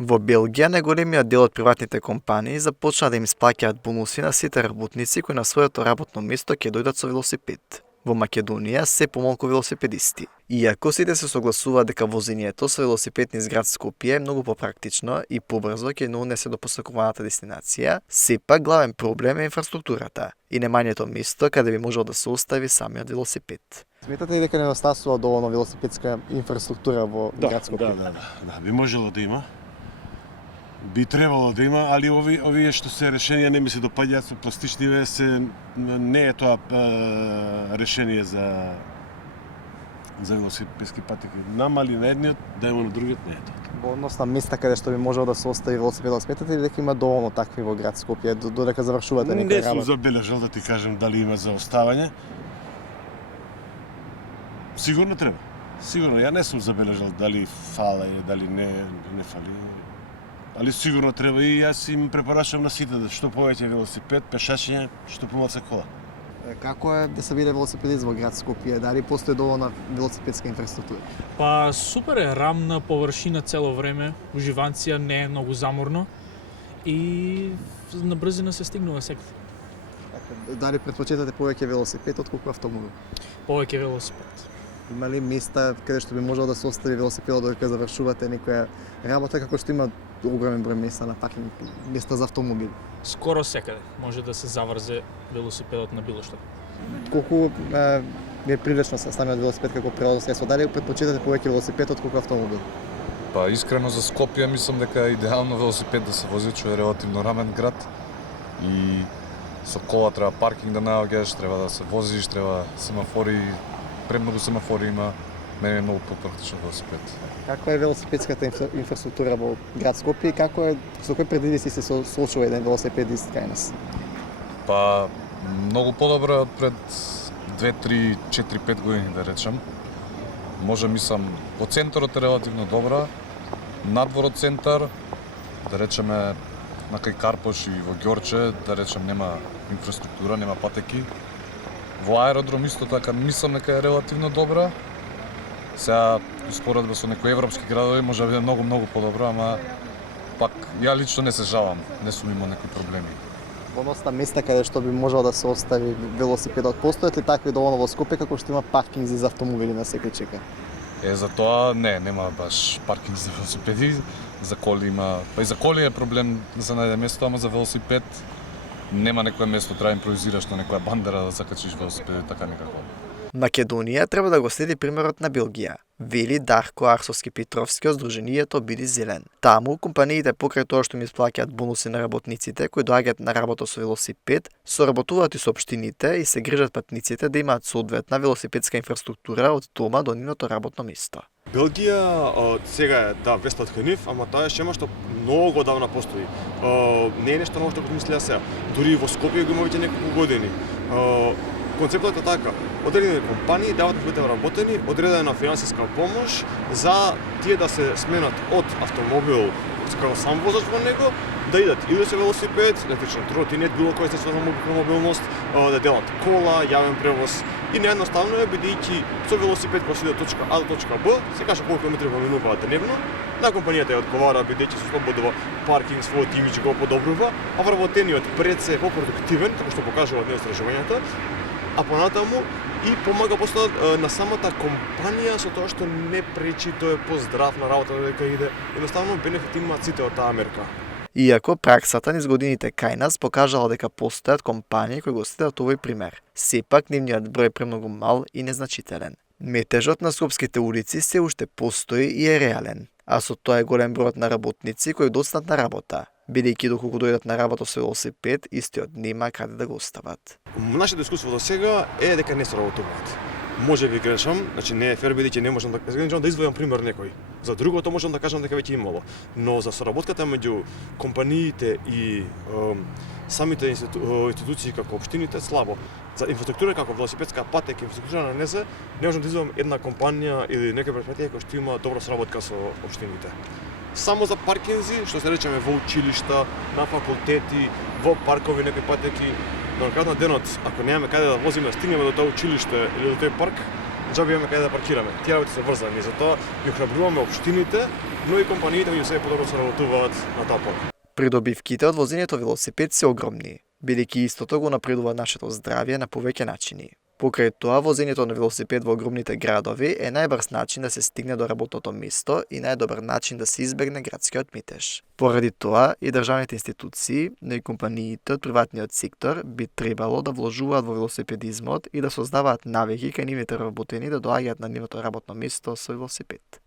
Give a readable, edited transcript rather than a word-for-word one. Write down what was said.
Во Белгија најголемиот дел од приватните компании започна да им исплаќаат бонуси на сите работници кои на своето работно место ќе дојдат со велосипед. Во Македонија се помалку велосипедисти. Иако сите се согласуваат дека возењето со велосипед низ град Скопје е многу попрактично и побрзо ќе не однесе до посакуваната дестинација, сепак главен проблем е инфраструктурата и немањето место каде би можел да се остави самиот велосипед. Сметате ли дека недостасува доволно велосипедска инфраструктура во град Скопје? Да, би можело да има. Би требало да има, али овие што се решенија не ми се допаѓаат, со пластични се не е тоа решение за велосипедски патеки. Намали на едниот, да има на другиот, не е тоа. Во однос на места каде што би можел да се остави велосипедот, сметате ли дека има доволно такви во град Скопје додека завршувате некој Не сум работа? забележал да ти кажам дали има за оставање. Сигурно треба. Сигурно, ја не сум забележал дали фала е, дали не фали. Али сигурно треба и јас им препорачувам на сите да што повеќе велосипед, пешачење, што помалку кола. Како е да се биде велосипедист во град Скопје? Дали постои доволна велосипедска инфраструктура? Па супер е, рамна површина цело време, уживанција не е многу заморно и на брзина се стигнува секаде. Дали предпочитате повеќе велосипед отколку автомобил? Повеќе велосипед. Има ли места каде што би можел да се остави велосипедот додека завршувате некоја работа, како што има огромен број места на паркинг, места за автомобили? Скоро секаде може да се заврзе велосипедот на било што. Колку ви е привлечно самиот велосипед како превозно средство? Дали предпочитате повеќе велосипед отколку автомобил? Па искрено за Скопје мислам дека е идеално велосипед да се вози, што е релативно рамен град и со кола треба паркинг да наоѓаш, треба да се возиш, треба семафори, премногу семафори има. Мене е многу попрактичен велосипед. Каква е велосипедската инфраструктура во град Скопје и со кои предизвици се соочува еден велосипедист кај нас? Па многу подобро од пред 2, 3, 4, 5 години да речем. Може мислам, во центарот е релативно добра, надвор од центар, да речеме на кај Карпош и во Ѓорче, да речем нема инфраструктура, нема патеки. Во аеродром исто така мислам дека е релативно добра. Сега, споредба со некои европски градови може да биде многу подобро, ама пак ја лично не се жалам, не сум имал некои проблеми. Во однос на места каде што би можел да се остави велосипедот, постојат ли такви доволно во Скопје како што има паркинзи за автомобили на секој чека? За тоа нема баш паркинг за велосипеди, за коли има, па и за коли е проблем да се најде место, ама за велосипед нема некое место, треба импровизираш на некоја бандера да закачиш велосипед, така никако. Македонија треба да го следи примерот на Белгија, вели Дарко Арсовски Петровски од Сдруженијето Биди Зелен. Таму компаниите покрај тоа што им исплаќаат бонуси на работниците кои доаѓаат на работа со велосипед, соработуваат и со општините и се грижат патниците да имаат соодветна велосипедска инфраструктура од дома до нивното работно место. Белгија сега е веста од нив, ама тоа е шема што многу одавна постои. Не е нешто ново што го мислеа сега. Дури во Скопје го има веќе неколку години. Концептот е така, одредени компании дават на своите работени одредена финансиска помош за тие да се сменат од автомобил како сам возач во него, да идат или со велосипед, електричен тротинет, било кој средство за мобилност, да делат кола, јавен превоз. И наједноставно е, бидејќи со велосипед кога се иде од точка А до точка Б, се каже колку километри го минуваат дневно, на компанијата ја одговара бидејќи со слободува паркинг, својот имидж го подобрува, а вработениот пред се е попroduktivен, како што покажуваат неостражувањата, а понатаму и помага после на самата компанија со тоа што не пречи, тоа е поздрав на работа дека иде. Едноставно бенефит имаат сите од таа мерка. Иако праксата низ годините кај нас покажала дека постојат компании кои го следат овој пример, сепак нивниот број е премногу мал и незначителен. Метежот на скопските улици се уште постои и е реален, а со тоа е голем бројот на работници кои доцнат на работа, бидејќи доколку дојдат на работа со велосипед, истиот нема каде да го остават. Нашето искуство до сега е дека не соработуваат. Може би грешам, значи не е фер бидејќи не можам да извојам пример некој. За другото можам да кажам дека веќе имало, но за соработката меѓу компаниите и самите институции како општините слабо. За инфраструктура како велосипедска патека, инфраструктура на НЕЗ, не можам да извојам една компанија или некој предпријатие кој што има добра соработка со општините. Само за паркинзи, што се речеме во училишта, на факултети, во паркови, некои патеки, на крајот на денот, ако немаме каде да возиме, стигнеме до тоа училиште или до тој парк, џабе имаме каде да паркираме. Тие работи се врзани, затоа ги охрабруваме општините но и компаниите меѓу себе подобро соработуваат на таа полка. Придобивките од возењето велосипед се огромни, бидејќи истото го напредува нашето здравје на повеќе начини. Покрај тоа, возењето на велосипед во огромните градови е најбрз начин да се стигне до работното место и најдобар начин да се избегне градскиот митеж. Поради тоа, и државните институции, но и компаниите од приватниот сектор би требало да вложуваат во велосипедизмот и да создаваат навики кај нивните работени да доаѓаат на нивното работно место со велосипед.